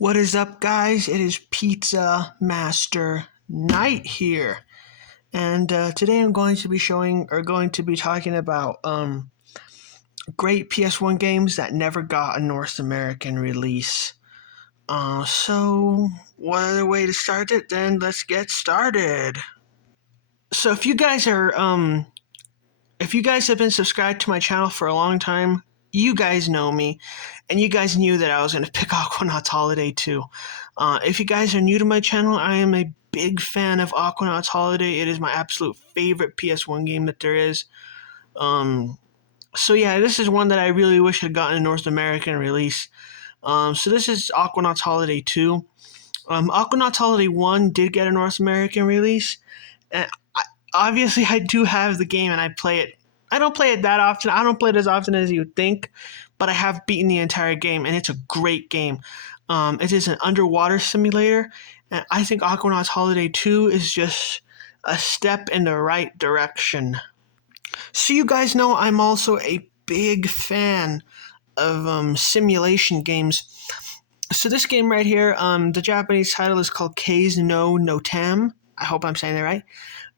What is up, guys? It is Pizza Master Night here, and today I'm going to be talking about great PS1 games that never got a North American release. So what other way to start it? Then let's get started. So if you guys have been subscribed to my channel for a long time, you guys know me, and you guys knew that I was going to pick Aquanaut's Holiday 2. If you guys are new to my channel, I am a big fan of Aquanaut's Holiday. It is my absolute favorite PS1 game that there is. So yeah, this is one that I really wish had gotten a North American release. So this is Aquanaut's Holiday 2. Aquanaut's Holiday 1 did get a North American release, and obviously I do have the game and I play it. I don't play it that often. I don't play it as often as you would think, but I have beaten the entire game, and it's a great game. It is an underwater simulator, and I think Aquanaut's Holiday 2 is just a step in the right direction. So you guys know I'm also a big fan of simulation games. So this game right here, the Japanese title is called Kei's no Notam. I hope I'm saying that right.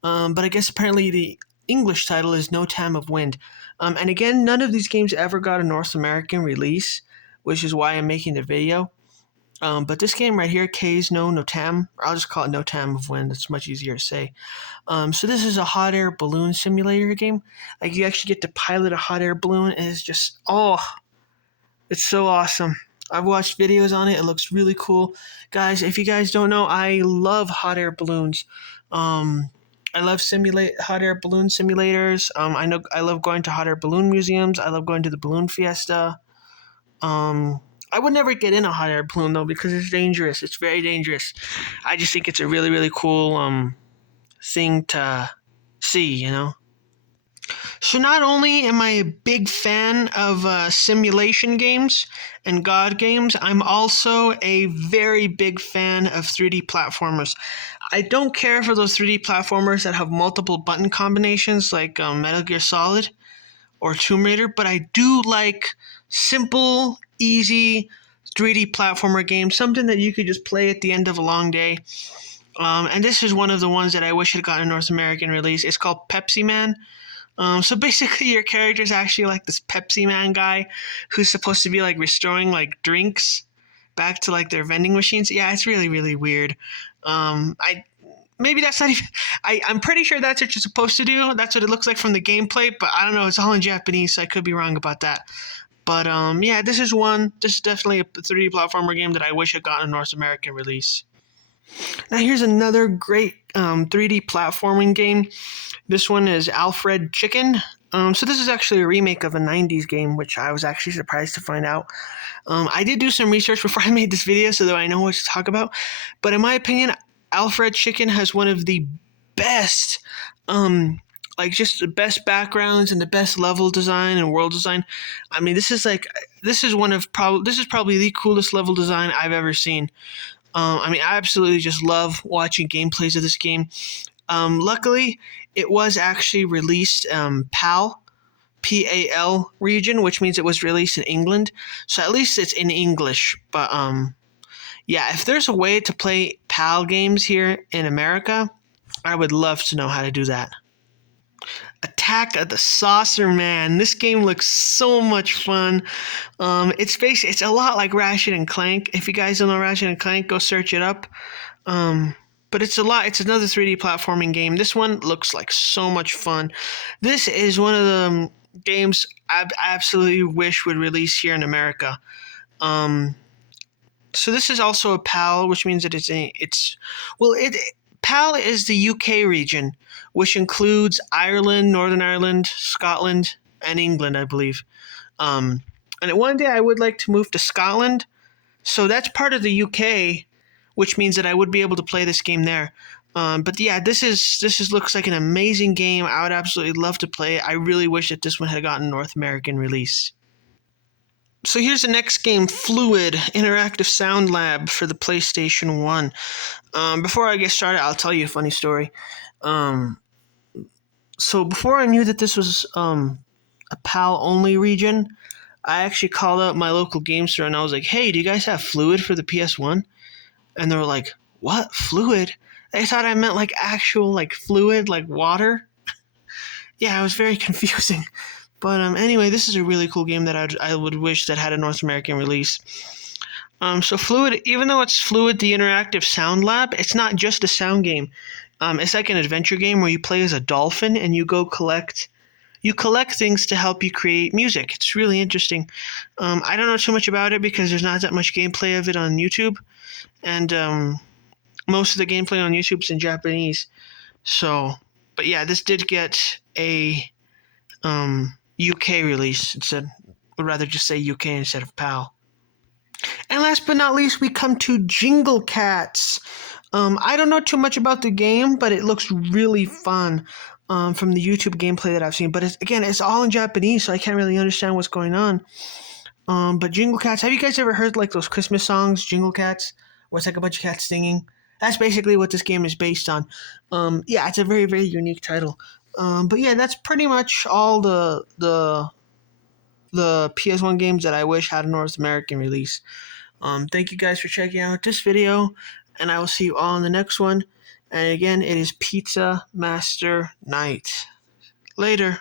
But I guess apparently the English title is No Time of Wind. And again, none of these games ever got a North American release, which is why I'm making the video. But this game right here, Kei's no Notam, I'll just call it No Time of Wind. It's much easier to say. So this is a hot air balloon simulator game. Like, you actually get to pilot a hot air balloon, and it's just, it's so awesome. I've watched videos on it. It looks really cool. Guys, if you guys don't know, I love hot air balloons. I love hot air balloon simulators. I love going to hot air balloon museums. I love going to the balloon fiesta. I would never get in a hot air balloon though, because it's dangerous. It's very dangerous. I just think it's a really, really cool thing to see, you know. So not only am I a big fan of simulation games and God games, I'm also a very big fan of 3D platformers. I don't care for those 3D platformers that have multiple button combinations like Metal Gear Solid or Tomb Raider, but I do like simple, easy 3D platformer games, something that you could just play at the end of a long day. And this is one of the ones that I wish had gotten a North American release. It's called Pepsi Man. So basically your character is actually like this Pepsi Man guy who's supposed to be like restoring like drinks back to like their vending machines. Yeah, it's really, really weird. I'm pretty sure that's what you're supposed to do. That's what it looks like from the gameplay, but I don't know. It's all in Japanese, so I could be wrong about that. But yeah, this is definitely a 3D platformer game that I wish had gotten a North American release. Now here's another great 3D platforming game. This one is Alfred Chicken. So this is actually a remake of a 90s game, which I was actually surprised to find out. I did do some research before I made this video so that I know what to talk about. But in my opinion, Alfred Chicken has one of the best, just the best backgrounds and the best level design and world design. I mean, this is probably the coolest level design I've ever seen. I absolutely just love watching gameplays of this game. Luckily, it was actually released PAL region, which means it was released in England. So at least it's in English. But yeah, if there's a way to play PAL games here in America, I would love to know how to do that. Attack of the Saucer Man. This game looks so much fun. It's a lot like Ratchet and Clank. If you guys don't know Ratchet and Clank, go search it up. But it's another 3D platforming game. This one looks like so much fun. This is one of the games I absolutely wish would release here in America. So this is also a PAL, which means that PAL is the UK region, which includes Ireland, Northern Ireland, Scotland, and England, I believe. And one day I would like to move to Scotland, so that's part of the UK, which means that I would be able to play this game there. But yeah, this looks like an amazing game. I would absolutely love to play it. I really wish that this one had gotten a North American release. So here's the next game, Fluid Interactive Sound Lab for the PlayStation 1. Before I get started, I'll tell you a funny story. So before I knew that this was a PAL-only region, I actually called up my local game store and I was like, "Hey, do you guys have Fluid for the PS1?" And they were like, "What? Fluid?" They thought I meant like actual like fluid, like water. Yeah, it was very confusing. But anyway, this is a really cool game that I would wish that had a North American release. So Fluid, even though it's Fluid, the interactive sound lab, it's not just a sound game. It's like an adventure game where you play as a dolphin and you collect things to help you create music. It's really interesting. I don't know too much about it because there's not that much gameplay of it on YouTube, and most of the gameplay on YouTube is in Japanese. So, but yeah, this did get a UK release instead. Would rather just say UK instead of PAL. And last but not least, we come to Jingle Cats. I don't know too much about the game, but it looks really fun from the YouTube gameplay that I've seen. But it's all in Japanese, so I can't really understand what's going on. But Jingle Cats, have you guys ever heard like those Christmas songs, Jingle Cats, where it's like a bunch of cats singing? That's basically what this game is based on. Yeah, it's a very, very unique title. But yeah, that's pretty much all the PS1 games that I wish had a North American release. Thank you guys for checking out this video, and I will see you all in the next one. And again, it is Pizza Master Night. Later.